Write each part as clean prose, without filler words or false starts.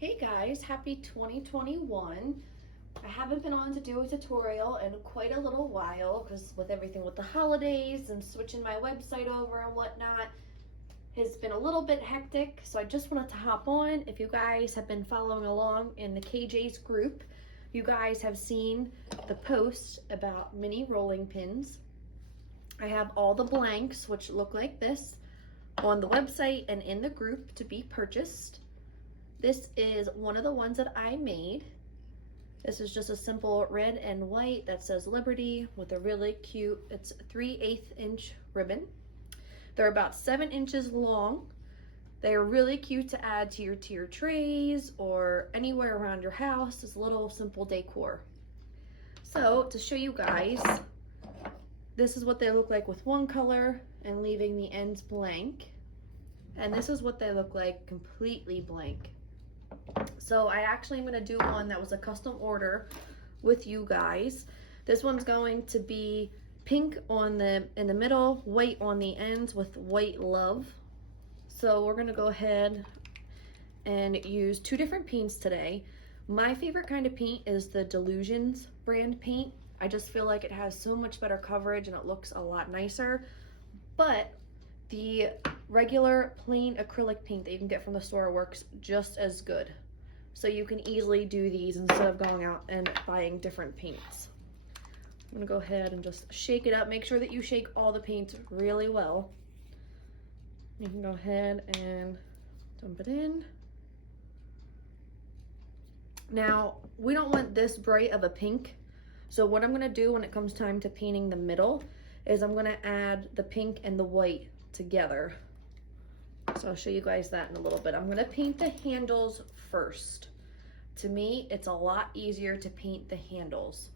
Hey guys, happy 2021. I haven't been on to do a tutorial in quite a little while because with everything with the holidays and switching my website over and whatnot has been a little bit hectic. So I just wanted to hop on. If you guys have been following along in the KJ's group, you guys have seen the post about mini rolling pins. I have all the blanks, which look like this, on the website and in the group to be purchased. This is one of the ones that I made. This is just a simple red and white that says Liberty with a really cute, it's 3/8 inch ribbon. They're about 7 inches long. They're really cute to add to your trays or anywhere around your house. It's a little simple decor. So to show you guys, this is what they look like with one color and leaving the ends blank. And this is what they look like completely blank. So I actually am going to do one that was a custom order with you guys. This one's going to be pink in the middle, white on the ends with white love. So we're going to go ahead and use 2 different paints today. My favorite kind of paint is the Delusions brand paint. I just feel like it has so much better coverage and it looks a lot nicer. But the regular plain acrylic paint that you can get from the store works just as good. So you can easily do these instead of going out and buying different paints. I'm gonna go ahead and just shake it up. Make sure that you shake all the paints really well. You can go ahead and dump it in. Now, we don't want this bright of a pink. So what I'm gonna do when it comes time to painting the middle is I'm gonna add the pink and the white together. So I'll show you guys that in a little bit. I'm gonna paint the handles first. To me, it's a lot easier to paint the handles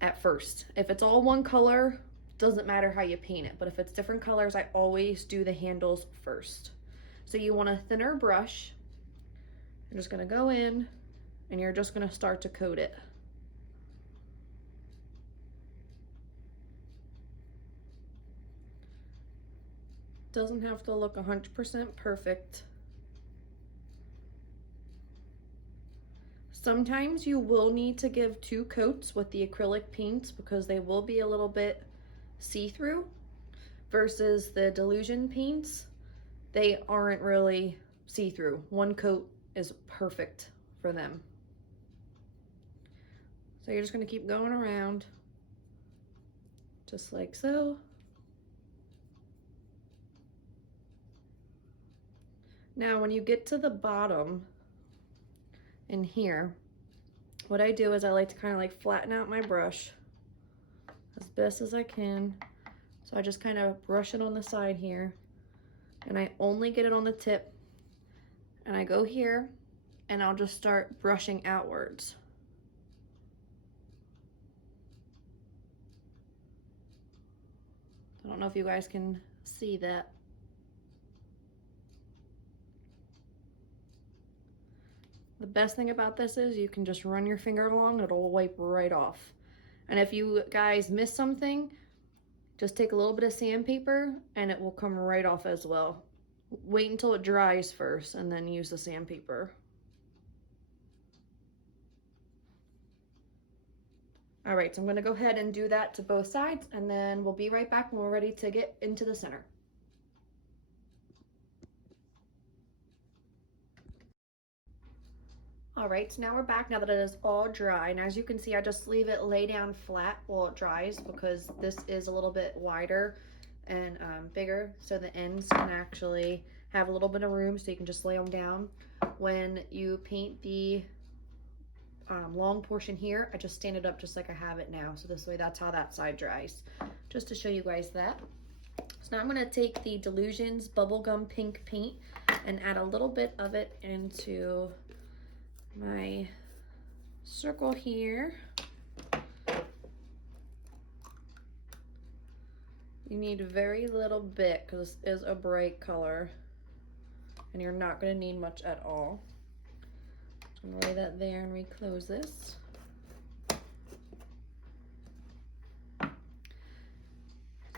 at first. If it's all one color, doesn't matter how you paint it, but if it's different colors, I always do the handles first. So you want a thinner brush. You're just gonna go in and you're just gonna start to coat it. Doesn't have to look 100% perfect. Sometimes you will need to give 2 coats with the acrylic paints because they will be a little bit see-through versus the Delusion paints. They aren't really see-through. 1 coat is perfect for them. So you're just gonna keep going around just like so. Now, when you get to the bottom in here, what I do is I like to kind of like flatten out my brush as best as I can. So I just kind of brush it on the side here and I only get it on the tip and I go here and I'll just start brushing outwards. I don't know if you guys can see that. The best thing about this is you can just run your finger along, it'll wipe right off. And if you guys miss something, just take a little bit of sandpaper and it will come right off as well. Wait until it dries first and then use the sandpaper. All right, so I'm gonna go ahead and do that to both sides and then we'll be right back when we're ready to get into the center. All right, so now we're back now that it is all dry. And as you can see, I just leave it lay down flat while it dries because this is a little bit wider and bigger. So the ends can actually have a little bit of room so you can just lay them down. When you paint the long portion here, I just stand it up just like I have it now. So this way, that's how that side dries. Just to show you guys that. So now I'm gonna take the Delusions bubblegum pink paint and add a little bit of it into my circle here. You need very little bit because this is a bright color and you're not going to need much at all. I'm going to lay that there and reclose this. I'm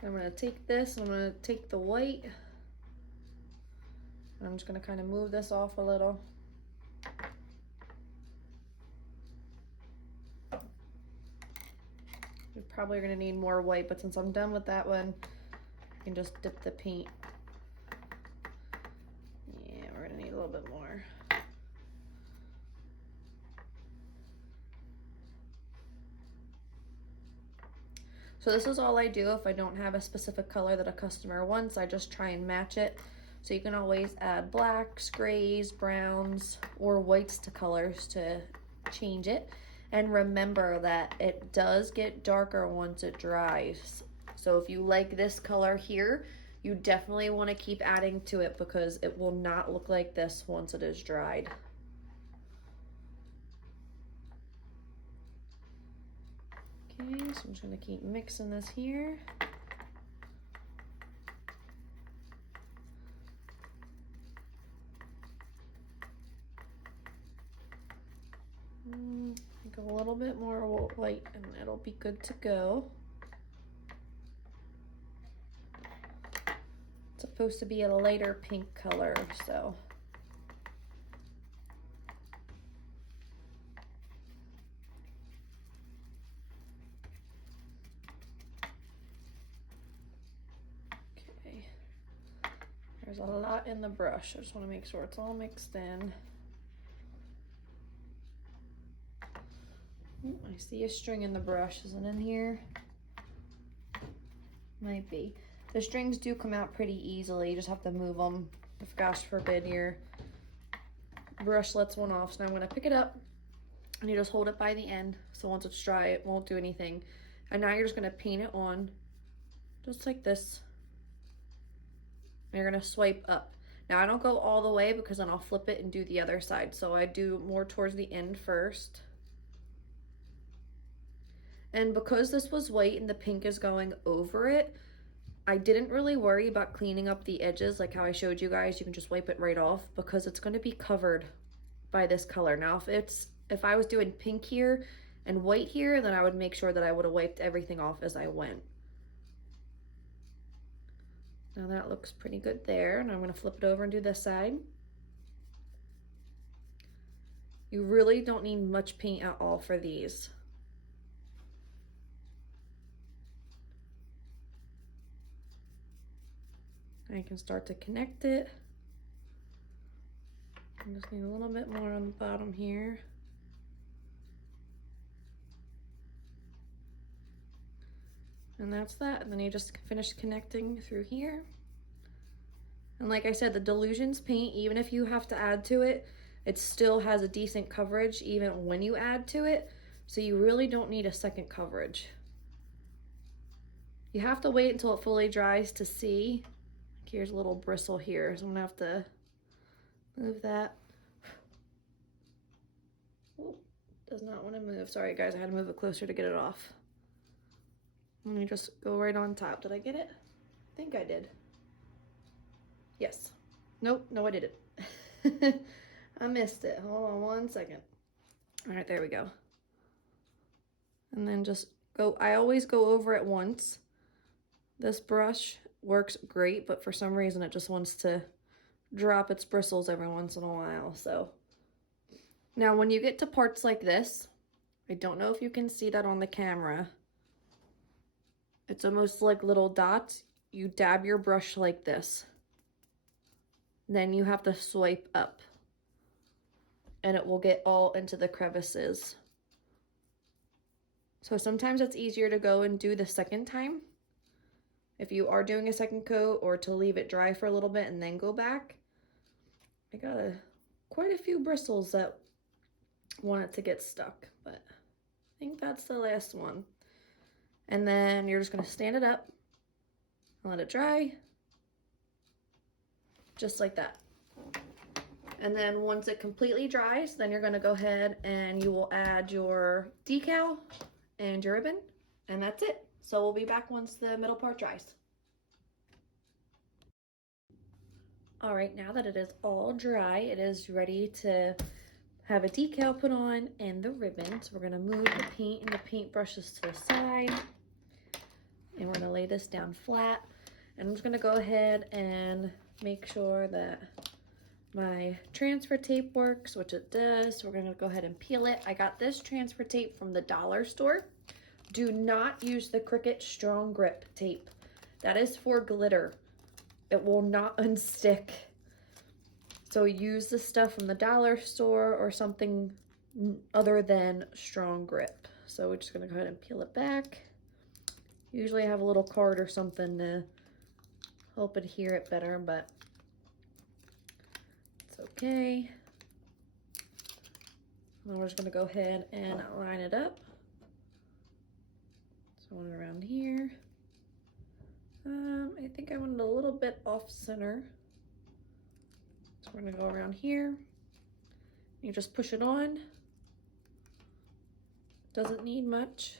going to take this, I'm going to take the white, I'm just going to kind of move this off a little. probably gonna need more white, but since I'm done with that one, I can just dip the paint. Yeah, we're gonna need a little bit more. So this is all I do if I don't have a specific color that a customer wants. I just try and match it. So you can always add blacks, grays, browns, or whites to colors to change it. And remember that it does get darker once it dries. So if you like this color here, you definitely want to keep adding to it because it will not look like this once it is dried. Okay, so I'm just going to keep mixing this here. Go a little bit more white and it'll be good to go. It's supposed to be a lighter pink color, so. Okay. There's a lot in the brush. I just want to make sure it's all mixed in. I see a string in the brush. Is it in here? Might be. The strings do come out pretty easily. You just have to move them. If gosh forbid your brush lets one off. So now I'm going to pick it up and you just hold it by the end. So once it's dry, it won't do anything. And now you're just going to paint it on just like this. And you're going to swipe up. Now I don't go all the way because then I'll flip it and do the other side. So I do more towards the end first. And because this was white and the pink is going over it, I didn't really worry about cleaning up the edges like how I showed you guys. You can just wipe it right off because it's going to be covered by this color. Now if I was doing pink here and white here, then I would make sure that I would have wiped everything off as I went. Now that looks pretty good there, and I'm going to flip it over and do this side. You really don't need much paint at all for these. I can start to connect it. I just need a little bit more on the bottom here. And that's that. And then you just finish connecting through here. And like I said, the Delusions paint, even if you have to add to it, it still has a decent coverage even when you add to it. So you really don't need a second coverage. You have to wait until it fully dries to see. Here's a little bristle here, so I'm gonna have to move that. Oh, does not want to move. Sorry guys, I had to move it closer to get it off. Let me just go right on top. Did I get it? I think I did. Yes. Nope, no I didn't. I missed it. Hold on one second. All right, there we go. And then just go, I always go over it once. This brush works great, but for some reason it just wants to drop its bristles every once in a while. So now when you get to parts like this, I don't know if you can see that on the camera. It's almost like little dots. You dab your brush like this. Then you have to swipe up and it will get all into the crevices. So sometimes it's easier to go and do the second time if you are doing a second coat, or to leave it dry for a little bit and then go back. I got quite a few bristles that want it to get stuck, but I think that's the last one. And then you're just gonna stand it up and let it dry, just like that. And then once it completely dries, then you're gonna go ahead and you will add your decal and your ribbon, and that's it. So we'll be back once the middle part dries. All right, now that it is all dry, it is ready to have a decal put on and the ribbon. So we're gonna move the paint and the paintbrushes to the side. And we're gonna lay this down flat. And I'm just gonna go ahead and make sure that my transfer tape works, which it does. So we're gonna go ahead and peel it. I got this transfer tape from the dollar store. Do not use the Cricut Strong Grip tape. That is for glitter. It will not unstick. So use the stuff from the dollar store or something other than Strong Grip. So we're just gonna go ahead and peel it back. Usually I have a little card or something to help adhere it better, but it's okay. Then we're just gonna go ahead and line it up. So one around here. I think I wanted a little bit off center. So we're gonna go around here. You just push it on. Doesn't need much.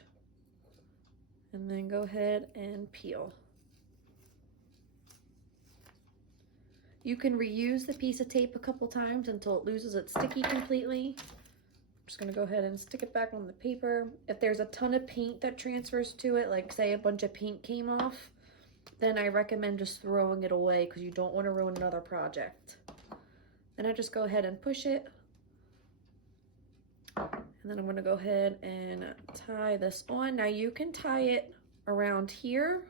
And then go ahead and peel. You can reuse the piece of tape a couple times until it loses its sticky completely. I'm just gonna go ahead and stick it back on the paper. If there's a ton of paint that transfers to it, like say a bunch of paint came off, then I recommend just throwing it away because you don't want to ruin another project. Then I just go ahead and push it. And then I'm gonna go ahead and tie this on. Now you can tie it around here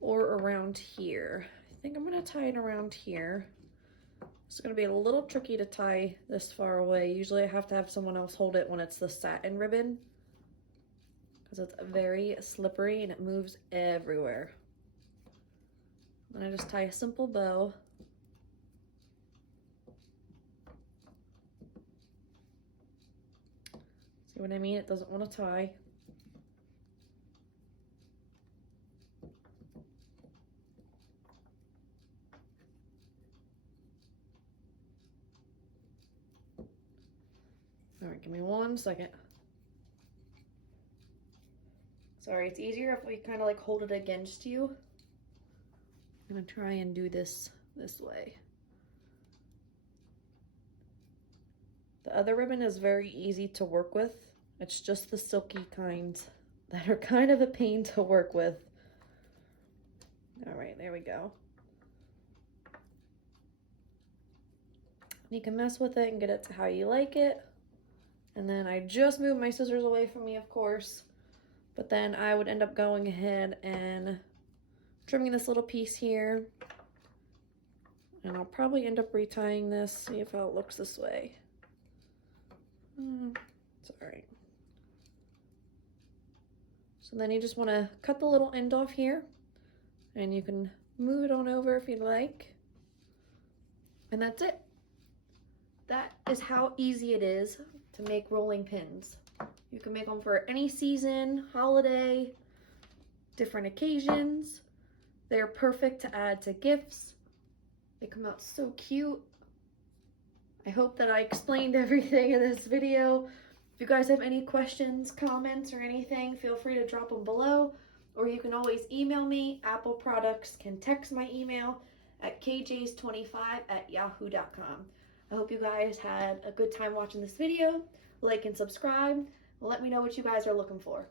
or around here. I think I'm gonna tie it around here. It's gonna be a little tricky to tie this far away. Usually I have to have someone else hold it when it's the satin ribbon because it's very slippery and it moves everywhere. And I just tie a simple bow. See what I mean? It doesn't want to tie. All right, give me 1 second. Sorry, it's easier if we kind of like hold it against you. I'm gonna try and do this way. The other ribbon is very easy to work with. It's just the silky kinds that are kind of a pain to work with. All right, there we go. You can mess with it and get it to how you like it. And then I just moved my scissors away from me, of course. But then I would end up going ahead and trimming this little piece here. And I'll probably end up retying this, see if how it looks this way. It's all right. So then you just want to cut the little end off here. And you can move it on over if you'd like. And that's it. That is how easy it is to make rolling pins. You can make them for any season, holiday, different occasions. They're perfect to add to gifts. They come out so cute. I hope that I explained everything in this video. If you guys have any questions, comments, or anything, feel free to drop them below. Or you can always email me. Apple Products can text my email at kjs25@yahoo.com. I hope you guys had a good time watching this video. Like and subscribe. Let me know what you guys are looking for.